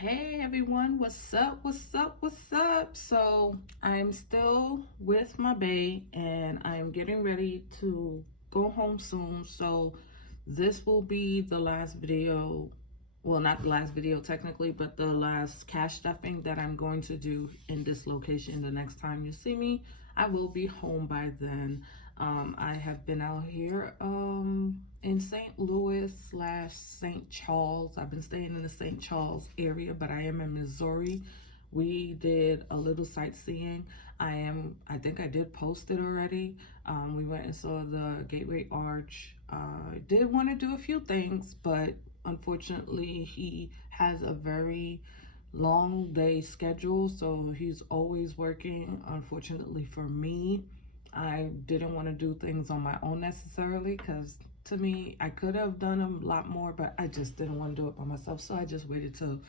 Hey everyone, what's up? What's up? What's up? So I'm still with my bae and I'm getting ready to go home soon. So this will be the last video. Well, not the last video technically, but the last cash stuffing that I'm going to do in this location. The next time you see me, I will be home by then. I have been out here in St. Louis slash St. Charles. I've been staying in the St. Charles area, but I am in Missouri. We did a little sightseeing. I think I did post it already. We went and saw the Gateway Arch. I did want to do a few things, but unfortunately he has a very long day schedule, so he's always working. Unfortunately for me, I didn't want to do things on my own necessarily, because to me I could have done a lot more, but I just didn't want to do it by myself. So I just waited till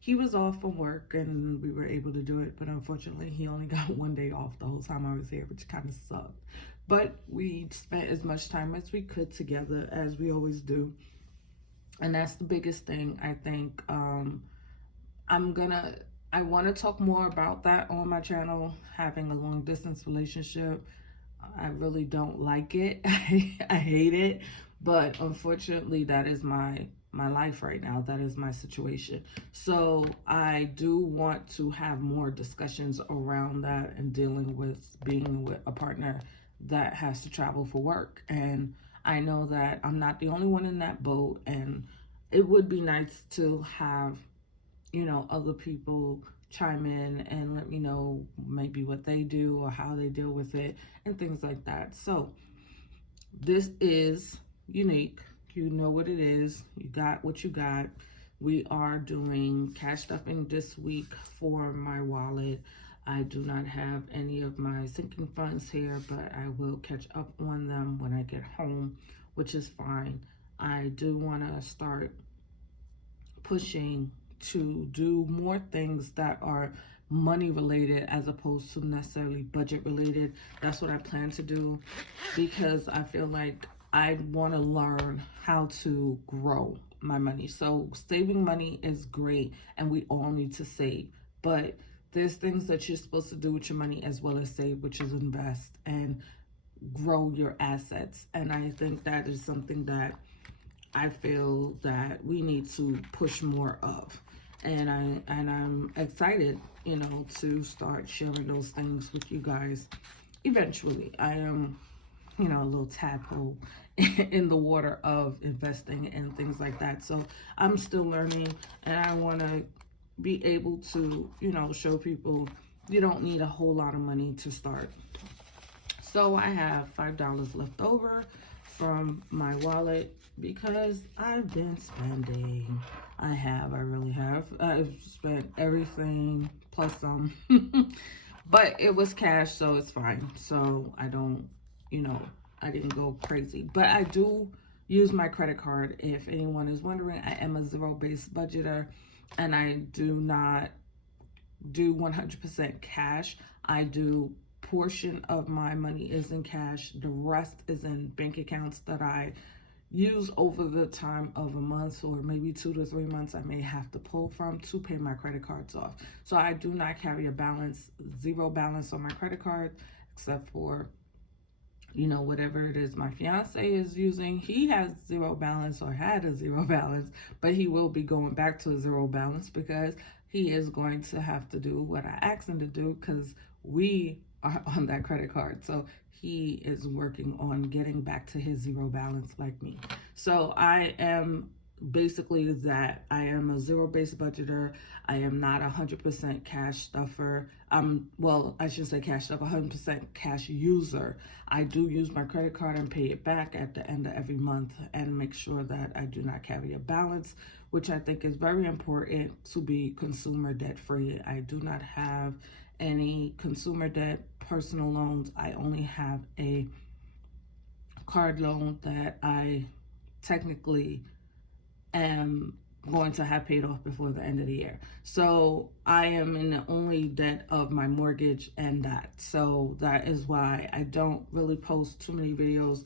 he was off from work and we were able to do it. But unfortunately he only got one day off the whole time I was here, which kind of sucked. But we spent as much time as we could together, as we always do, and that's the biggest thing. I think I want to talk more about that on my channel, having a long distance relationship. I really don't like it. I hate it, but unfortunately that is my life right now. That is my situation. So I do want to have more discussions around that and dealing with being with a partner that has to travel for work. And I know that I'm not the only one in that boat, and it would be nice to have, other people chime in and let me know maybe what they do or how they deal with it and things like that. So this is unique. You know what it is. You got what you got. We are doing cash stuffing this week for my wallet. I do not have any of my sinking funds here, but I will catch up on them when I get home, which is fine. I do want to start pushing to do more things that are money related as opposed to necessarily budget related. That's what I plan to do, because I feel like I want to learn how to grow my money. So saving money is great and we all need to save, but there's things that you're supposed to do with your money as well as save, which is invest and grow your assets. And I think that is something that I feel that we need to push more of. And I'm excited, to start sharing those things with you guys eventually. I am, a little tadpole in the water of investing and things like that. So I'm still learning, and I want to be able to, show people you don't need a whole lot of money to start. So I have $5 left over from my wallet because I've been spending. I really have. I've spent everything plus some. But it was cash, so it's fine. So I don't, I didn't go crazy. But I do use my credit card. If anyone is wondering, I am a zero-based budgeter and I do not do 100% cash. I do portion of my money is in cash. The rest is in bank accounts that I use over the time of a month or maybe 2 to 3 months. I may have to pull from to pay my credit cards off. So I do not carry a balance, zero balance on my credit card, except for, whatever it is my fiance is using. He has zero balance or had a zero balance, but he will be going back to a zero balance because he is going to have to do what I asked him to do, because we are on that credit card. So he is working on getting back to his zero balance like me. So I am basically that. I am a zero-based budgeter. I am not 100% cash stuffer. Well, I should say cash stuffer, 100% cash user. I do use my credit card and pay it back at the end of every month and make sure that I do not carry a balance, which I think is very important to be consumer debt free. I do not have any consumer debt, personal loans. I only have a card loan that I technically am going to have paid off before the end of the year. So I am in the only debt of my mortgage and that. So that is why I don't really post too many videos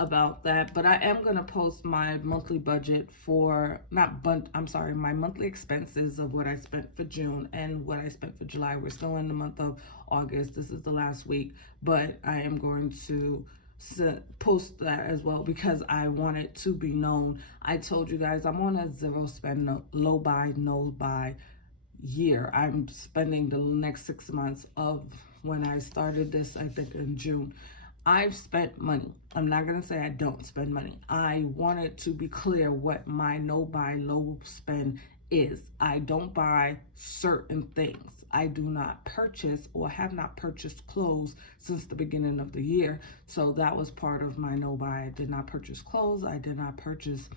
about that, but I am going to post my monthly budget for, my monthly expenses of what I spent for June and what I spent for July. We're still in the month of August. This is the last week, but I am going to post that as well because I want it to be known. I told you guys I'm on a zero spend, low buy, no buy year. I'm spending the next 6 months of when I started this, I think in June. I've spent money. I'm not going to say I don't spend money. I wanted to be clear what my no buy, low spend is. I don't buy certain things. I do not purchase or have not purchased clothes since the beginning of the year. So that was part of my no buy. I did not purchase clothes. I did not purchase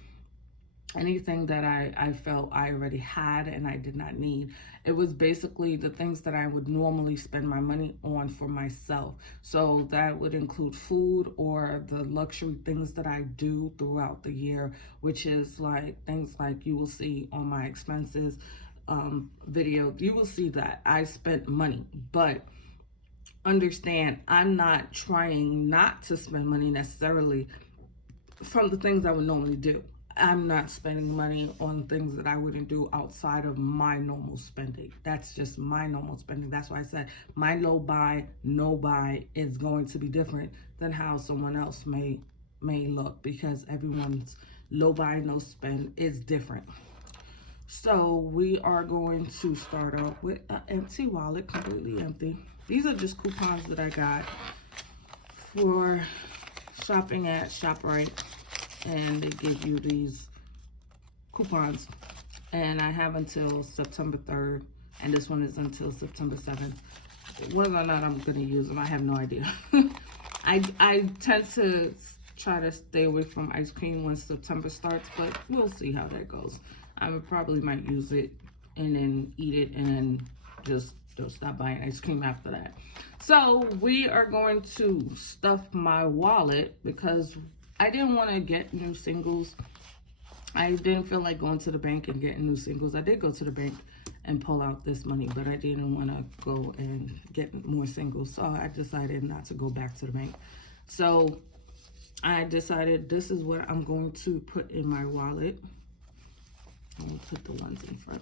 anything that I felt I already had and I did not need. It was basically the things that I would normally spend my money on for myself. So that would include food or the luxury things that I do throughout the year, which is like things like you will see on my expenses video. You will see that I spent money, but understand I'm not trying not to spend money necessarily from the things I would normally do. I'm not spending money on things that I wouldn't do outside of my normal spending. That's just my normal spending. That's why I said my low buy, no buy is going to be different than how someone else may look, because everyone's low buy, no spend is different. So we are going to start off with an empty wallet, completely empty. These are just coupons that I got for shopping at ShopRite. And they give you these coupons, and I have until September 3rd, and this one is until September 7th. Whether or not I'm going to use them, I have no idea. I tend to try to stay away from ice cream when September starts, but we'll see how that goes. I probably might use it and then eat it and then just don't stop buying ice cream after that. So we are going to stuff my wallet because I didn't want to get new singles. I didn't feel like going to the bank and getting new singles. I did go to the bank and pull out this money, but I didn't want to go and get more singles. So I decided not to go back to the bank. So I decided this is what I'm going to put in my wallet. I'm going to put the ones in front.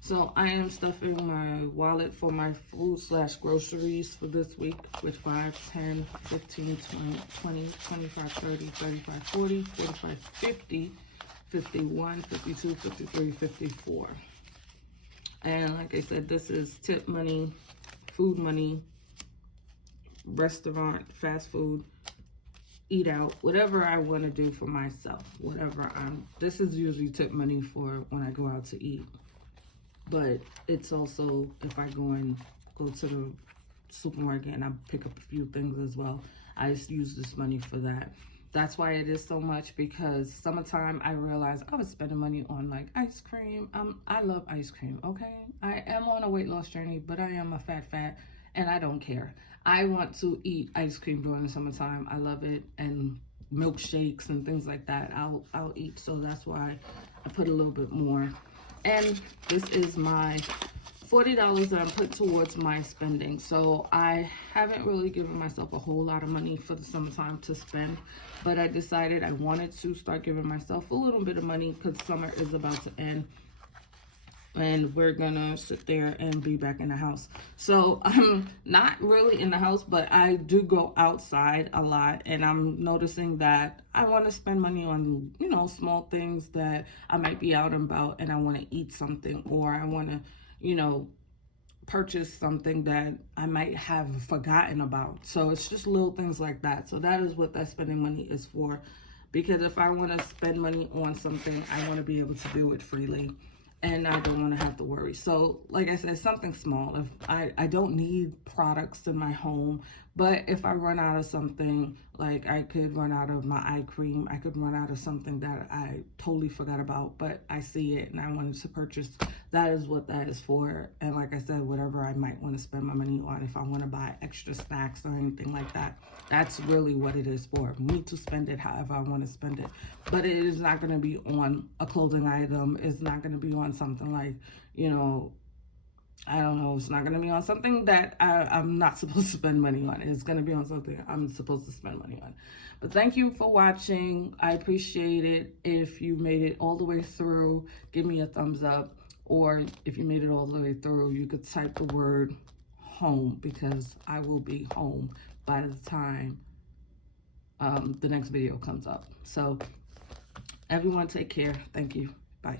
So I am stuffing my wallet for my food / groceries for this week with 5, 10, 15, 20, 25, 30, 35, 40, 45, 50, 51, 52, 53, 54. And like I said, this is tip money, food money, restaurant, fast food, eat out, whatever I want to do for myself, this is usually tip money for when I go out to eat. But it's also if I go to the supermarket and I pick up a few things as well, I just use this money for that. That's why it is so much, because summertime I realized I was spending money on like ice cream. I love ice cream, okay? I am on a weight loss journey, but I am a fat and I don't care. I want to eat ice cream during the summertime. I love it, and milkshakes and things like that. I'll eat, so that's why I put a little bit more. And this is my $40 that I'm putting towards my spending. So I haven't really given myself a whole lot of money for the summertime to spend, but I decided I wanted to start giving myself a little bit of money because summer is about to end. And we're gonna sit there and be back in the house. So I'm not really in the house, but I do go outside a lot, and I'm noticing that I want to spend money on, small things that I might be out and about and I want to eat something, or I want to, purchase something that I might have forgotten about. So it's just little things like that. So that is what that spending money is for, because if I want to spend money on something, I want to be able to do it freely. And I don't want to have to worry. So, like I said, something small. If I don't need products in my home, but if I run out of something, like I could run out of my eye cream, I could run out of something that I totally forgot about, but I see it and I wanted to purchase, that is what that is for. And like I said, whatever I might want to spend my money on, if I want to buy extra snacks or anything like that, that's really what it is for. Me to spend it however I want to spend it. But it is not going to be on a clothing item. It's not going to be on something like, I don't know, it's not going to be on something that I'm not supposed to spend money on. It's going to be on something I'm supposed to spend money on. But thank you for watching. I appreciate it. If you made it all the way through, give me a thumbs up. Or if you made it all the way through, you could type the word home, because I will be home by the time the next video comes up. So everyone take care. Thank you. Bye.